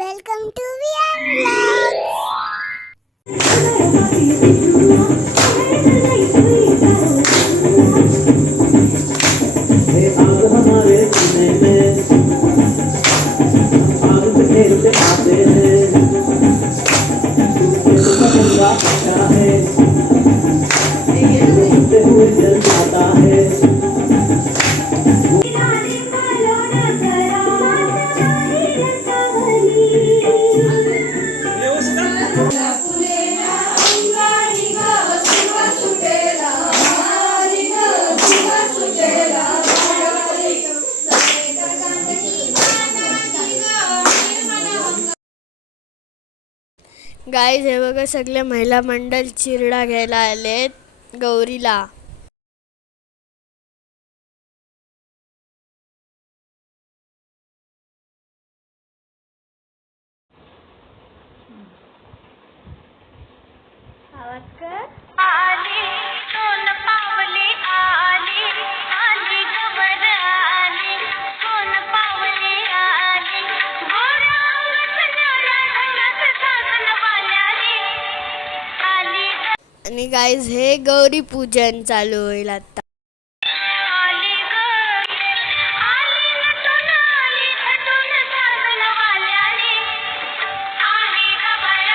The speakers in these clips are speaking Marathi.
वेलकम टू VR गाईज, हे बघा सगळे महिला मंडळ चिरडा घ्यायला आलेत गौरीला. आवाज कर. आली सोन पावली आली आली गवर आली सोन पावली आली गोरा अंगठ्याला अंगात सासन वाल्याली आली. आणि गाईज, हे गौरी पूजन चालू होईल आता. आली गौरी आली नटून सासन वाल्याली आली गवर.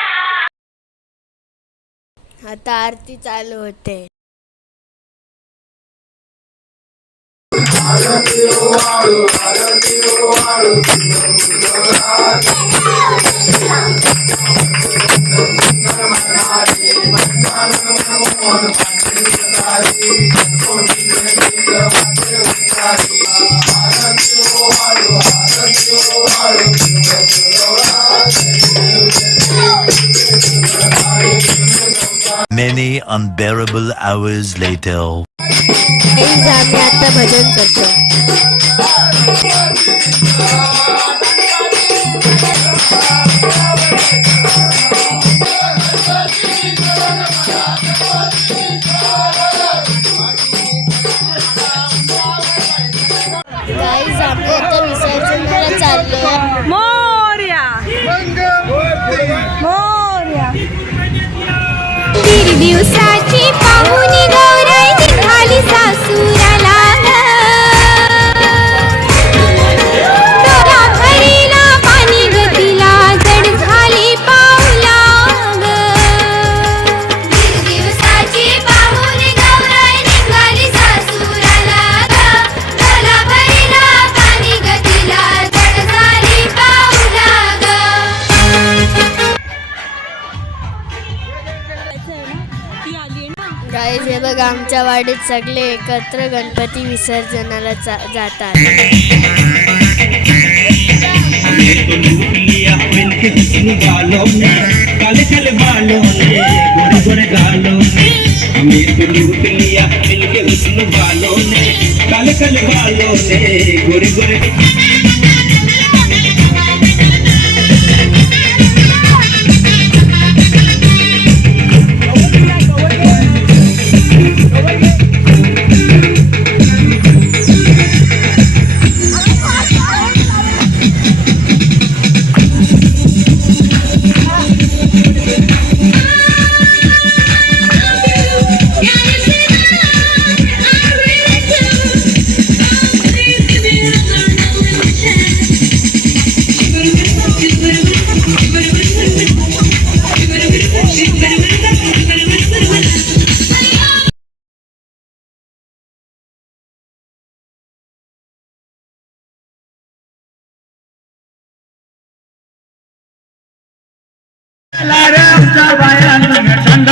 आता आरती चालू होते. Many unbearable hours later. Guys, आम्ही आता भजन करतो. गाईज, आम्ही आता विसर्जनाला चाललोय. दीड दिवसाची पाहुणी गौराई निघाली सासुराला ग. डोला भरीला पाणी गतीला जड झाली पाऊला ग. दीड दिवसाची पाहुणी गौराई निघाली सासुराला ग. डोला भरीला पाणी गतीला जड झाली पाऊला ग. गाईज, हे बघा आमच्या वाडीत सगळे एकत्र गणपती विसर्जनाला जातात. आमच्या बायांना थंड